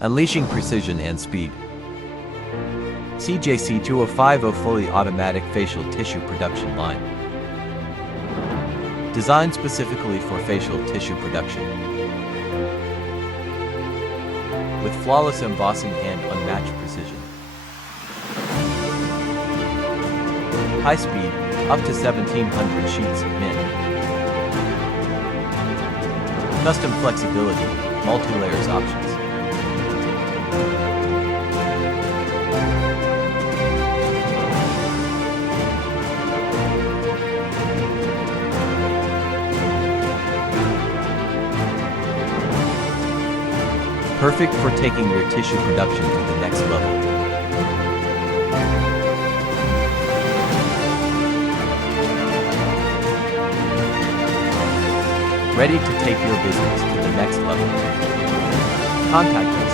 Unleashing precision and speed. C-J-C-2050 fully automatic facial tissue production line. Designed specifically for facial tissue production. With flawless embossing and unmatched precision. High speed, up to 1700 sheets min. Custom flexibility, multi-layers options. Perfect for taking your tissue production to the next level. Ready to take your business to the next level. Contact us.